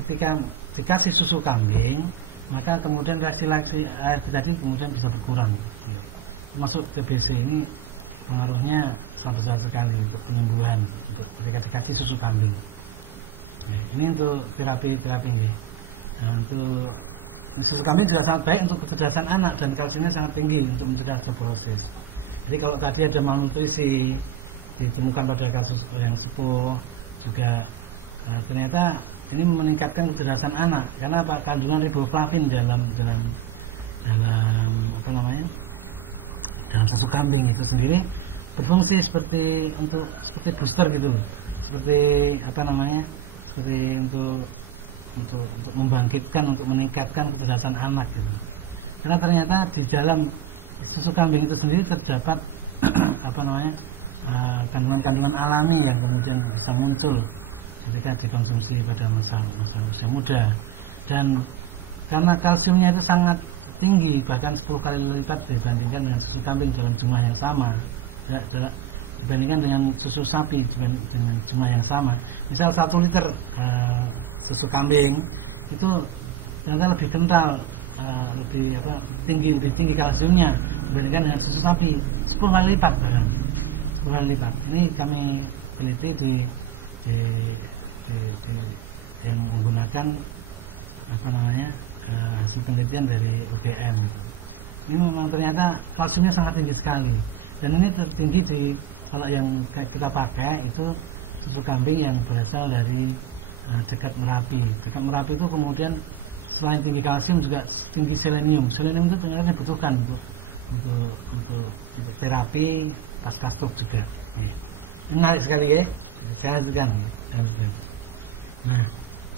ketika dikasih susu kambing, maka kemudian reaksi tadi kemudian bisa berkurang. Masuk TBC ini pengaruhnya sangat besar sekali untuk penyembuhan untuk ketika dikasih susu kambing. Nah, ini untuk terapi ini. Nah, untuk susu kambing juga sangat baik untuk kecerdasan anak dan kalsiumnya sangat tinggi untuk mencegah osteoporosis. Jadi kalau tadi ada malnutrisi ditemukan pada kasus yang sepuh juga, ternyata ini meningkatkan kecerdasan anak karena apa? Kandungan riboflavin dalam susu kambing itu sendiri berfungsi seperti booster gitu, seperti untuk membangkitkan, untuk meningkatkan kecerdasan anak gitu. Karena ternyata di dalam susu kambing itu sendiri terdapat kandungan-kandungan alami yang kemudian bisa muncul ketika dikonsumsi pada masa usia muda. Dan karena kalsiumnya itu sangat tinggi, bahkan 10 kali lipat dibandingkan dengan susu kambing dalam jumlah yang sama, dibandingkan dengan susu sapi dengan jumlah yang sama. Misal 1 liter susu kambing itu ternyata lebih kental, lebih tinggi kalsiumnya dibandingkan dengan susu sapi 10 kali lipat bahkan. 10 kali lipat. Ini kami teliti di yang menggunakan hasil penelitian dari UGM. Ini memang ternyata kalsiumnya sangat tinggi sekali, dan ini tertinggi kalau yang kita pakai itu susu kambing yang berasal dari dekat Merapi. Dekat Merapi itu kemudian selain tinggi kalsium juga tinggi selenium. Selenium itu ternyata dibutuhkan untuk terapi pasca stroke juga. Menarik sekali ya. Saya lanjutkan. Nah,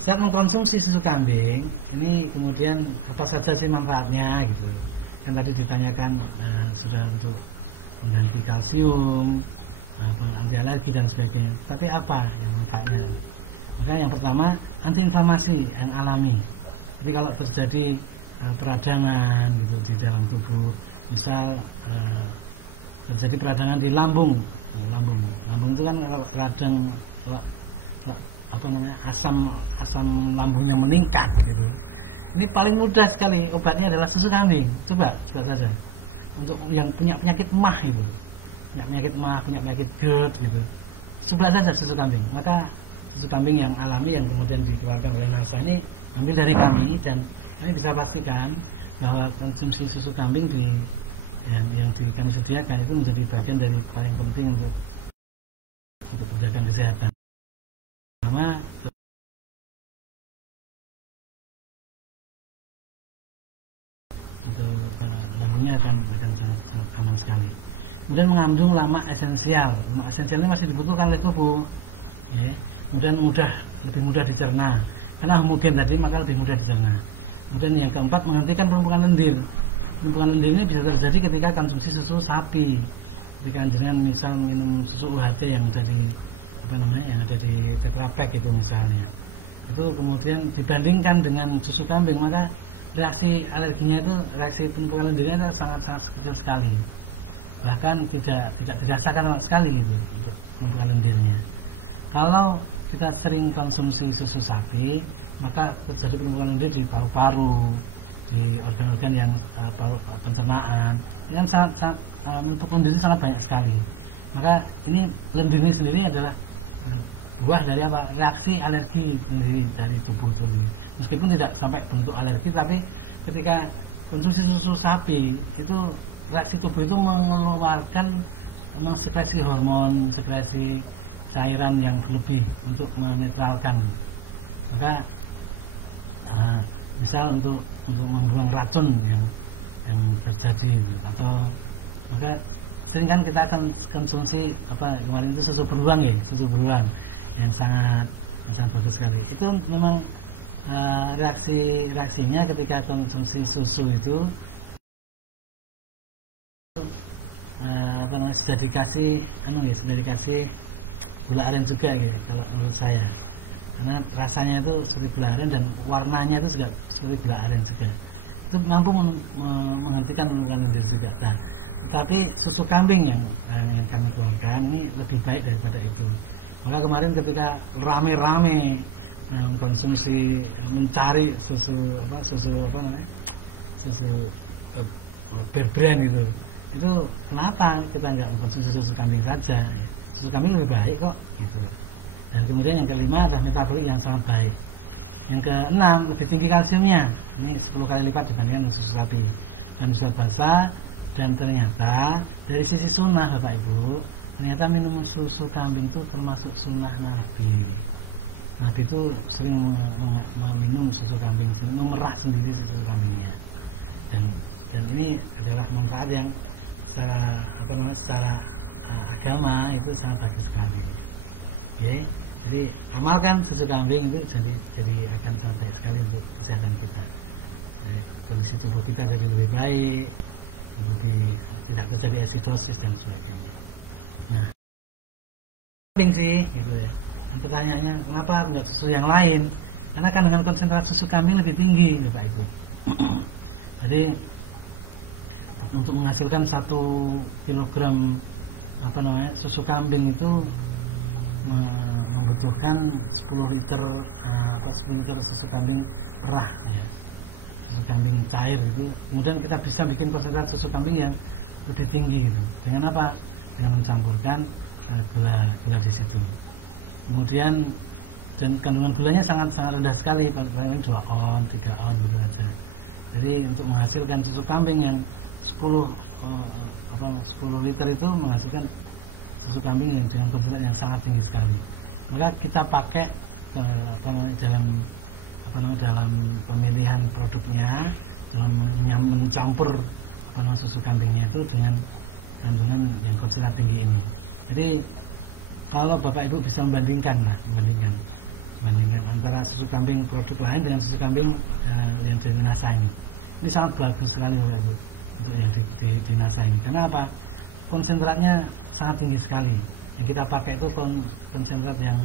saat mengkonsumsi susu kambing ini kemudian apa saja sih manfaatnya gitu. Yang tadi ditanyakan sudah untuk mengganti kalsium, anti alergi dan sebagainya. Tapi apa yang manfaatnya? Maka yang pertama anti inflamasi yang alami. Jadi kalau terjadi peradangan gitu di dalam tubuh, misal terjadi peradangan di lambung itu kan kalau radang asam lambungnya meningkat gitu. Ini paling mudah sekali obatnya adalah susu kambing. Coba saja untuk yang punya penyakit mah itu, punya penyakit GERD gitu, coba saja susu kambing. Maka susu kambing yang alami yang kemudian dikeluarkan oleh NASA ini ambil dari kami, dan kami bisa pastikan bahwa konsumsi susu kambing yang kami sediakan itu menjadi bagian dari paling penting untuk menjaga kesehatan. Pertama, untuk lambungnya akan sangat aman sekali. Kemudian mengandung lemak esensial. Lemak esensial ini masih dibutuhkan oleh tubuh. Ya. Kemudian lebih mudah dicerna. Karena homogen tadi maka lebih mudah dicerna. Kemudian yang keempat, menghentikan penumpukan lendir. Penumpukan lendir ini bisa terjadi ketika konsumsi susu sapi. Ketika jenengan misal minum susu UHT yang ada di Tetra Pak itu misalnya. Itu kemudian dibandingkan dengan susu kambing, maka reaksi alerginya itu, reaksi penumpukan lendirnya itu sangat kecil sekali. Bahkan tidak dirasakan sama sekali gitu untuk penumpukan lendirnya. Kalau kita sering konsumsi susu sapi, maka terjadi penumpukan lendir di paru-paru, di organ-organ yang pencernaan, yang sangat menumpuk lendir sangat banyak sekali. Maka ini lendir ini sendiri adalah buah dari apa? Reaksi alergi sendiri dari tubuh itu. Meskipun tidak sampai bentuk alergi, tapi ketika konsumsi susu sapi itu reaksi tubuh itu mengeluarkan sekresi hormon, sekresi cairan yang berlebih untuk menetralkan. Maka misal untuk membuang racun yang terjadi, atau maka sering kan kita akan konsumsi kemarin itu susu beruang yang sangat bagus sekali. Itu memang reaksinya ketika konsumsi susu itu sudah dikasih gula aren juga gitu, kalau menurut saya, karena rasanya itu seperti gula aren dan warnanya itu juga seperti gula aren juga. Itu mampu menghentikan penumpukan lendir juga. Nah, tapi susu kambing yang kami keluarkan ini lebih baik daripada itu. Maka kemarin ketika rame-rame konsumsi, mencari susu bear brand itu kenapa kita nggak mengkonsumsi susu kambing saja? Susu kambing lebih baik kok gitu. Dan kemudian yang kelima adalah metabolik yang sangat baik. Yang keenam, lebih tinggi kalsiumnya, ini 10 kali lipat dibandingkan susu sapi. Dan bisa basah. Dan ternyata dari sisi sunnah Bapak Ibu, ternyata minum susu kambing itu termasuk sunnah Nabi. Nabi itu sering meminum susu kambing, memerah sendiri susu kambingnya. Dan ini adalah manfaat yang secara agama itu sangat bagus sekali. Okay? Jadi amalkan susu kambing itu jadi akan sangat baik sekali untuk kesehatan kita. Kondisi tubuh kita jadi lebih baik, tidak terjadi acidosis dan sebagainya. Nah, kambing sih gitu ya. Pertanyaannya, kenapa enggak susu yang lain? Karena kandungan konsentrat susu kambing lebih tinggi, Bapak Ibu. Jadi untuk menghasilkan 1 kilogram susu kambing itu membutuhkan 10 liter susu kambing perah ya. Susu kambing cair itu. Kemudian kita bisa bikin konsentrat susu kambing yang lebih tinggi gitu. Dengan apa? Dengan mencampurkan gula di situ. Kemudian dan kandungan gulanya sangat rendah sekali, paling 2 on, 3 on gitu aja. Jadi untuk menghasilkan susu kambing yang 10 liter itu menghasilkan susu kambing yang dengan konsentrat yang sangat tinggi sekali. Maka kita pakai dalam pemilihan produknya, dalam mencampur susu kambingnya itu dengan kandungan yang konsentrat tinggi ini. Jadi kalau Bapak Ibu bisa membandingkan bandingkan antara susu kambing produk lain dengan susu kambing yang dari NASA ini sangat bagus sekali Bapak Ibu untuk yang di NASA ini. Karena apa? Konsentratnya sangat tinggi sekali. Yang kita pakai itu konsentrat yang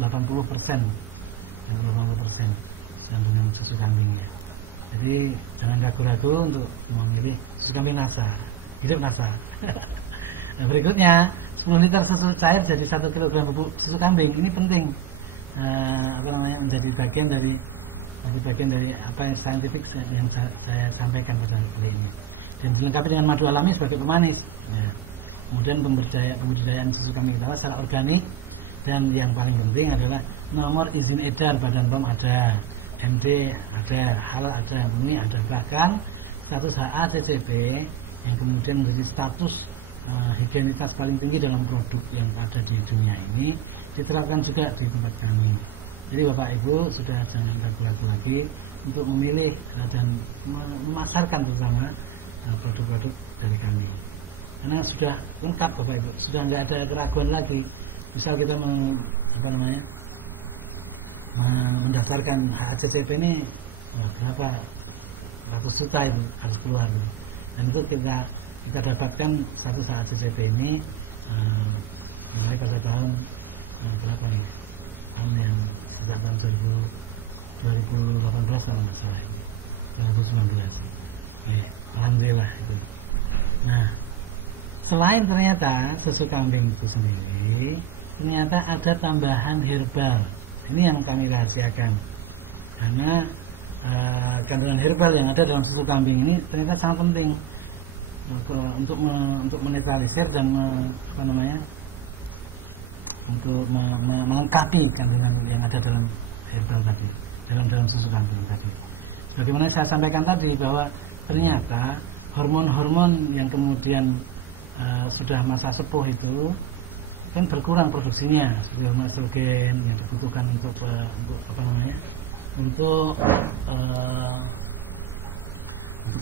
80%, dengan susu kambingnya. Jadi jangan ragu-ragu untuk memilih susu kambing NASA. Hidup NASA. Nah, berikutnya 10 liter susu cair jadi 1 kg bubuk susu kambing. Ini penting. Menjadi bagian dari apa yang saintifik yang saya sampaikan pada kali ini. Dan dilengkapi dengan madu alami sebagai pemanis. Ya. Kemudian pembudidayaan susu kambing kita secara organik, dan yang paling penting adalah nomor izin edar Badan POM ada, MD ada, halal ada, ini ada, bahkan status HACCP yang kemudian menjadi status higienitas paling tinggi dalam produk yang ada di dunia ini diterapkan juga di tempat kami. Jadi Bapak Ibu sudah jangan ragu-ragu lagi untuk memilih dan memasarkan terutama produk-produk dari kami. Karena sudah lengkap Bapak Ibu, sudah tidak ada keraguan lagi. Misal kita mendaftarkan HACCP ini berapa ratus juta itu harus keluar, dan itu kita dapatkan satu HACCP ini mulai pada tahun berapa nih, tahun yang sejak tahun 2018 kalau nggak salah, 2019. Alhamdulillah itu. Nah, selain ternyata susu kambing itu sendiri, ternyata ada tambahan herbal. Ini yang kami rahasiakan, karena kandungan herbal yang ada dalam susu kambing ini ternyata sangat penting untuk menetralisir dan untuk melengkapi kandungan yang ada dalam herbal tadi, dalam susu kambing tadi. Bagaimana saya sampaikan tadi bahwa ternyata hormon-hormon yang kemudian sudah masa sepuh itu kan berkurang produksinya, seperti hormon estrogen yang dibutuhkan untuk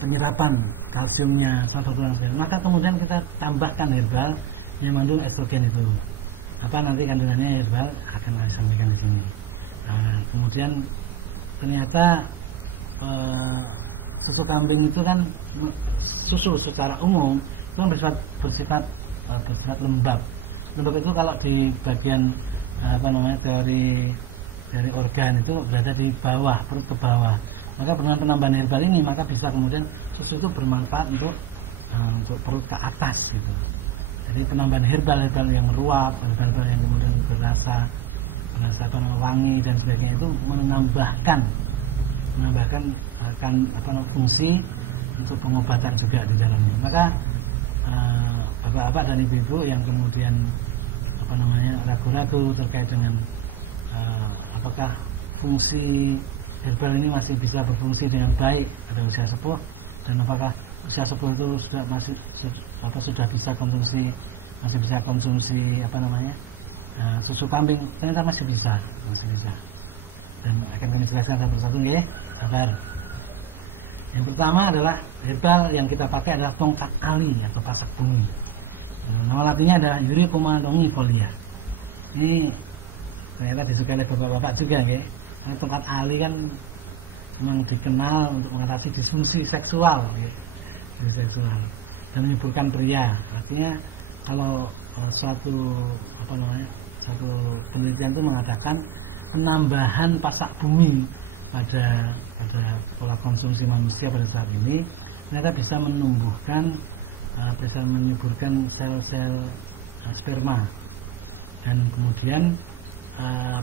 penyerapan kalsiumnya, maka kemudian kita tambahkan herbal yang mengandung estrogen itu. Apa nanti kandungannya herbal akan saya sampaikan di sini. Nah, kemudian ternyata susu kambing itu kan susu secara umum itu bersifat lembab. Lembab itu kalau di bagian dari organ itu berada di bawah, perut ke bawah. Maka dengan penambahan herbal ini maka bisa kemudian susu itu bermanfaat untuk perut ke atas gitu. Jadi penambahan herbal yang meruap, herbal yang kemudian berasa wangi dan sebagainya itu menambahkan fungsi untuk pengobatan juga di dalamnya. Maka bapak-bapak dan ibu-ibu yang kemudian ragu-ragu terkait dengan apakah fungsi herbal ini masih bisa berfungsi dengan baik pada usia sepuh, dan apakah usia sepuh itu sudah bisa konsumsi susu kambing, ternyata masih bisa, dan akan kami jelaskan satu persatu ya. Sabar. Yang pertama adalah herbal yang kita pakai adalah tongkat ali atau pasak bumi. Nama latinnya adalah Euricoma longifolia. Ini ternyata disukai oleh bapak-bapak juga ya. Karena tongkat ali kan memang dikenal untuk mengatasi disfungsi seksual ya. Dan menyuburkan pria. Artinya kalau suatu penelitian itu mengatakan penambahan pasak bumi pada pola konsumsi manusia pada saat ini ternyata bisa menyuburkan sel-sel sperma, dan kemudian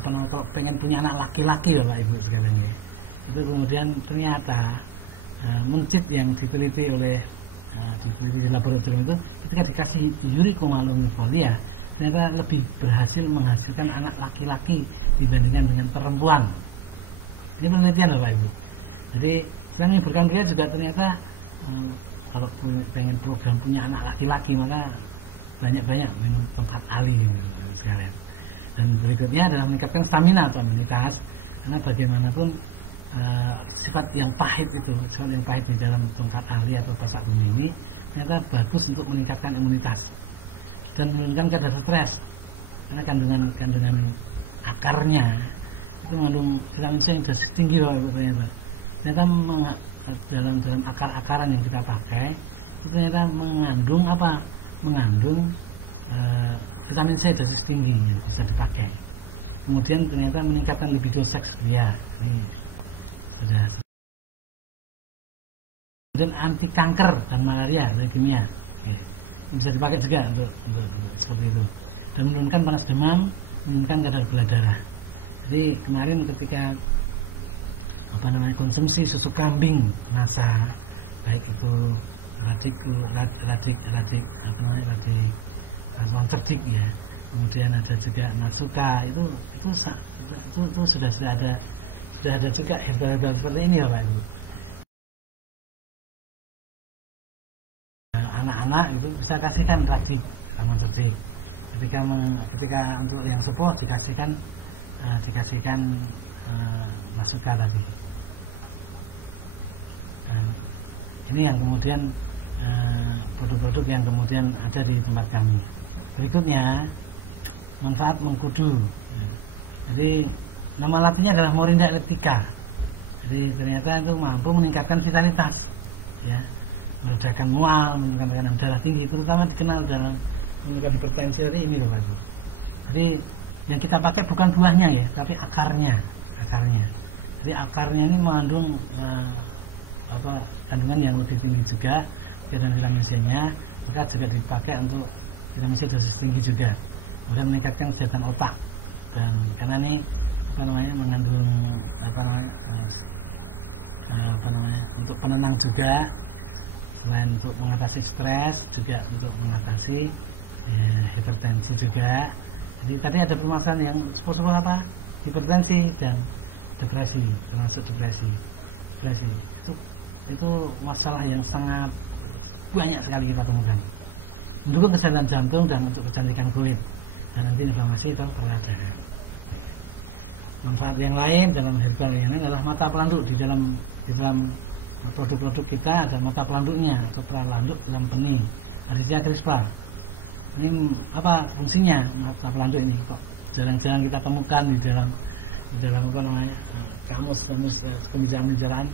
kalau pengen punya anak laki-laki ya Pak Ibu sekalian ya, itu kemudian ternyata mencit yang diteliti di laboratorium itu ketika dikasih Euricoma longifolia ternyata lebih berhasil menghasilkan anak laki-laki dibandingkan dengan perempuan. Ini penelitian Bapak Ibu. Jadi selain menyuburkan pria juga ternyata kalau pengen program punya anak laki-laki maka banyak-banyak minum tongkat ali sekalian. Dan berikutnya adalah meningkatkan stamina atau imunitas, karena bagaimanapun sifat yang pahit di dalam tongkat ali atau pasak bumi ini ternyata bagus untuk meningkatkan imunitas dan menurunkan kadar stres, karena kandungan akarnya itu mengandung vitamin C yang tinggi Bapak Ibu ternyata. Ternyata dalam akar-akaran yang kita pakai itu ternyata mengandung apa? Mengandung vitamin C dosis tinggi yang bisa dipakai. Kemudian ternyata meningkatkan libido seks pria. Ini sudah. Kemudian anti kanker dan malaria, leukemia. Bisa dipakai juga untuk seperti itu. Dan menurunkan panas demam, menurunkan kadar gula darah. Jadi kemarin ketika konsumsi susu kambing masa, baik itu radik moncerdik ya, kemudian ada juga nasuka, itu sudah ada juga herbal seperti ini ya Pak Ibu. Anak-anak itu bisa kasihkan radik moncerdik. Ketika untuk yang sepuh dikasihkan nasuka tadi. Dan ini yang kemudian produk-produk yang kemudian ada di tempat kami. Berikutnya, manfaat mengkudu. Jadi nama latinnya adalah Moringa elliptica. Jadi ternyata itu mampu meningkatkan vitalitas, ya, meredakan mual, meningkatkan darah tinggi, terutama dikenal dalam meningkatkan hipertensi ini loh Pak. Jadi yang kita pakai bukan buahnya ya, tapi akarnya. Jadi akarnya ini mengandung kandungan yang lebih tinggi juga dan vitamin C-nya, maka juga dipakai untuk vitamin C dosis tinggi juga, kemudian meningkatkan kesehatan otak. Dan karena ini mengandung untuk penenang juga, selain untuk mengatasi stres juga untuk mengatasi hipertensi juga. Jadi tadi ada permasalahan yang sepupu apa? Hipertensi dan depresi, termasuk depresi itu masalah yang sangat banyak sekali kita temukan. Mendukung kesehatan jantung dan untuk kecantikan kulit dan nanti inflamasi atau peradangan. Manfaat yang lain dalam herbal yang lain adalah mata pelanduk. Di dalam produk-produk kita ada mata pelanduknya atau pelanduk dalam benih Arisia crispa. Ini apa fungsinya mata pelanduk ini? Kok jarang-jarang kita temukan di dalam kamus pembicaraan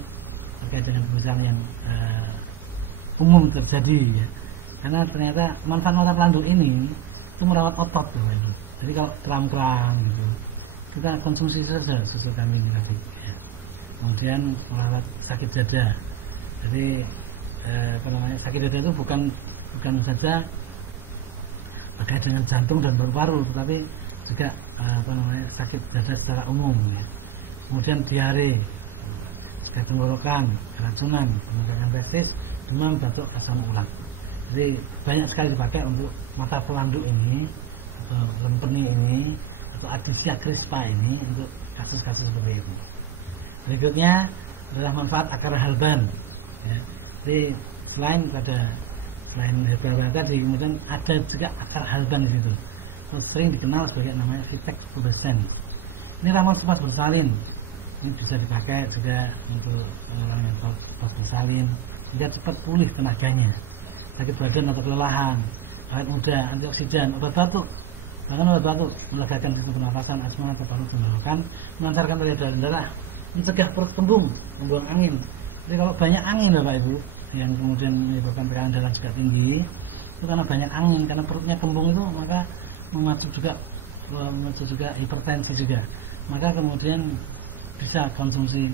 terkait dengan pembicaraan yang umum terjadi ya. Karena ternyata manfaat mata pelanduk ini itu merawat otot gitu. Jadi kalau kram-kram gitu, kita konsumsi saja susu kambing tadi ya. Kemudian merawat sakit dada. Jadi sakit dada itu bukan saja terkait dengan jantung dan paru-paru, tetapi juga sakit dada secara umum ya. Kemudian diare, sakit tenggorokan, keracunan, kemudian pestis, demam, batuk, asam urat. Jadi banyak sekali dipakai untuk mata pelanduk ini atau lempeni ini atau Arisia crispa ini untuk kasus-kasus seperti itu. Berikutnya adalah manfaat akar halban ya. Jadi selain herbal tadi, kemudian ada juga akar halban di situ. Sering dikenal sebagai namanya Vitex pubescens. Ini ramuan kupas bersalin. Ini bisa dipakai juga untuk orang yang kupas bersalin, sehingga cepat pulih tenaganya. Sakit badan atau kelelahan, awet muda, antioksidan, obat batuk. Bahkan obat batuk melegakan sistem pernafasan, asma atau paru tenggorokan, mengantarkan peredaran darah, mencegah perut kembung, membuang angin. Jadi kalau banyak angin Bapak Ibu, yang kemudian menyebabkan tekanan darah juga tinggi, itu karena banyak angin, karena perutnya kembung itu maka memacu juga hipertensi juga. Maka kemudian bisa konsumsi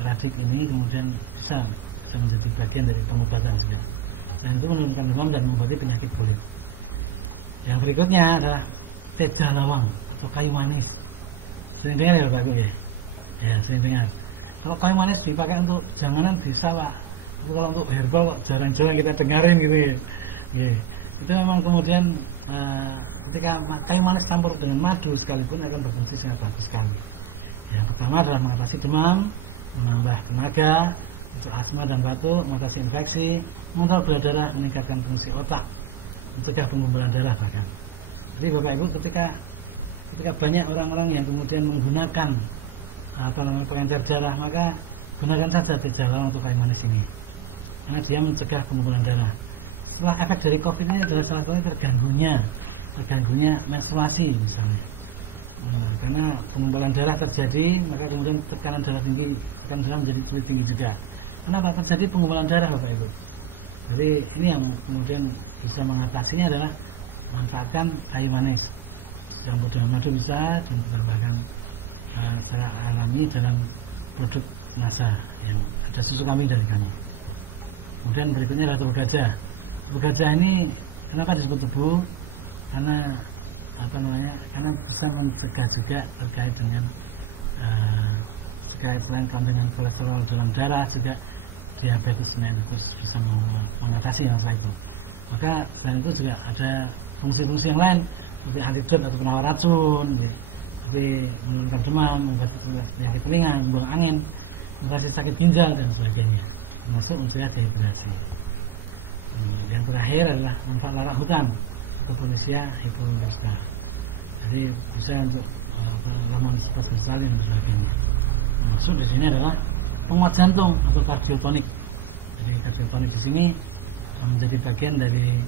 radik ini kemudian bisa menjadi bagian dari pengobatan juga. Dan itu menurunkan demam dan mengobati penyakit kulit. Yang berikutnya adalah teh jalawang atau kayu manis. Sering dengar ya Bapak Ibu ya? Ya sering dengar. Kalau kayu manis dipakai untuk janganan bisa Pak. Tapi kalau untuk herbal kok jarang-jarang kita dengarin gitu ya. Ya. Itu memang kemudian ketika kayu manis campur dengan madu sekalipun akan berfungsi sangat bagus sekali. Yang pertama adalah mengatasi demam, menambah tenaga, untuk asma dan batuk, mengatasi infeksi, mengontrol gula darah, meningkatkan fungsi otak, mencegah pengumpulan darah bahkan. Jadi Bapak Ibu ketika banyak orang-orang yang kemudian menggunakan pengencer darah, maka gunakan saja teh jalawang untuk kayu manis ini, karena dia mencegah pengumpulan darah. Setelah efek dari COVID ini adalah salah satu terganggunya menstruasi misalnya. karena pengumpulan darah terjadi, maka kemudian tekanan darah tinggi, tekanan darah menjadi sulit tinggi juga. Kenapa terjadi pengumpulan darah Bapak Ibu? Jadi ini yang kemudian bisa mengatasinya adalah manfaatkan kayu manis. Campur dengan madu bisa, dan ditambahkan secara alami dalam produk nasa yang ada susu kambing dari kami. Kemudian berikutnya adalah tubuh gajah. Tubuh gajah ini kenapa disebut tubuh? Karena karena bisa mencegah juga terkait dengan dengan kolesterol dalam darah, juga diabetes mellitus, bisa mengatasi masalah itu. Maka selain itu juga ada fungsi-fungsi yang lain seperti antidot atau penawar racun, seperti menurunkan demam, mengobati penyakit telinga, membuang angin, mengobati sakit ginjal dan sebagainya, termasuk mencegah dehidrasi. Yang terakhir adalah manfaat larak hutan atau Polycia hypoleuca. Jadi bisa untuk ramuan sifat kristalin dan sebagainya. Maksud di sini adalah penguat jantung atau kardiotonik. Jadi kardiotonik di sini menjadi bagian dari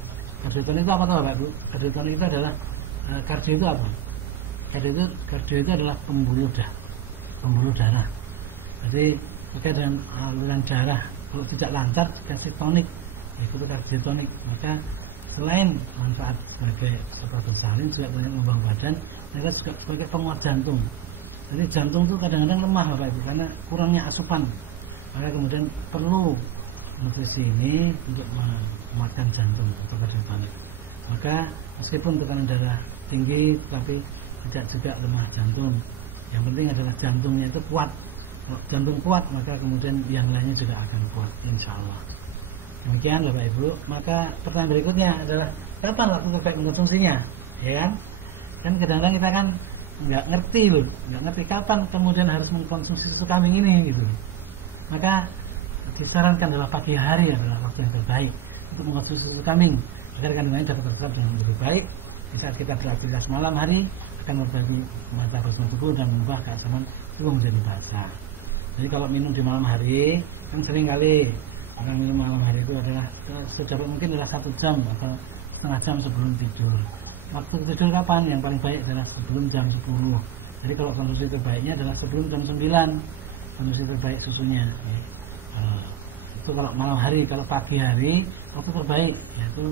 kardiotonik itu apa tahu Pak Bu? Kardiotonik itu adalah kardio itu apa? Kardio itu adalah pembuluh darah. Jadi terkait dengan aliran darah kalau tidak lancar dikasih tonik, itu kardiotonik. Maka selain manfaat sebagai supporter salin juga banyak membangun badan, mereka juga sebagai penguat jantung. Jadi jantung itu kadang-kadang lemah Bapak Ibu karena kurangnya asupan. Maka kemudian perlu nutrisi ini untuk menguatkan jantung atau kardiotonik. Maka meskipun tekanan darah tinggi tapi tidak juga lemah jantung. Yang penting adalah jantungnya itu kuat. Kalau jantung kuat maka kemudian yang lainnya juga akan kuat, insya Allah. Demikian Bapak Ibu. Maka pertanyaan berikutnya adalah kapan waktu terbaik mengkonsumsinya, ya kan? Kan kadang-kadang kita kan nggak ngerti kapan kemudian harus mengkonsumsi susu kambing ini gitu. Maka disarankan adalah pagi hari adalah waktu yang terbaik untuk mengkonsumsi susu kambing agar kandungannya dapat terserap dengan lebih baik. Jika kita beraktivitas malam hari akan memperbaiki metabolisme tubuh dan mengubah keasaman tubuh menjadi basah. Jadi kalau minum di malam hari kan sering kali orang minum malam hari itu adalah sedapat mungkin adalah 1 jam atau setengah jam sebelum tidur. Waktu tidur kapan? Yang paling baik adalah sebelum jam 10. Jadi kalau konsumsi terbaiknya adalah sebelum jam 9 konsumsi terbaik susunya. Itu kalau malam hari. Kalau pagi hari waktu terbaik yaitu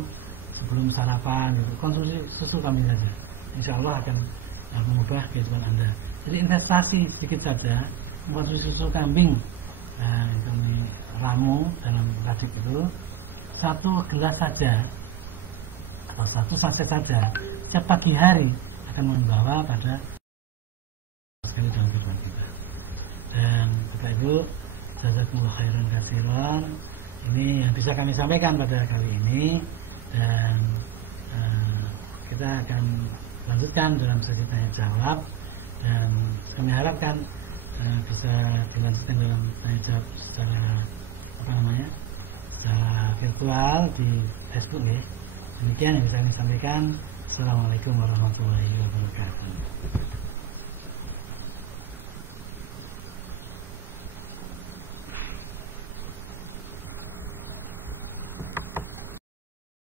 sebelum sarapan gitu. Konsumsi susu kambing saja, insya Allah akan mengubah kehidupan Anda. Jadi investasi sedikit saja mengkonsumsi susu kambing. Nah, itu ramu dalam racik itu 1 gelas saja atau 1 saset saja setiap pagi hari akan membawa pada sekali dalam kehidupan kita. Dan Bapak Ibu, jazakumullah khairan katsiran. Ini yang bisa kami sampaikan pada kali ini, dan kita akan lanjutkan dalam sesi tanya jawab, dan kami harapkan bisa dilanjutkan dalam tanya jawab secara secara virtual di Facebook ya. Demikian yang bisa kami sampaikan. Assalamualaikum warahmatullahi wabarakatuh.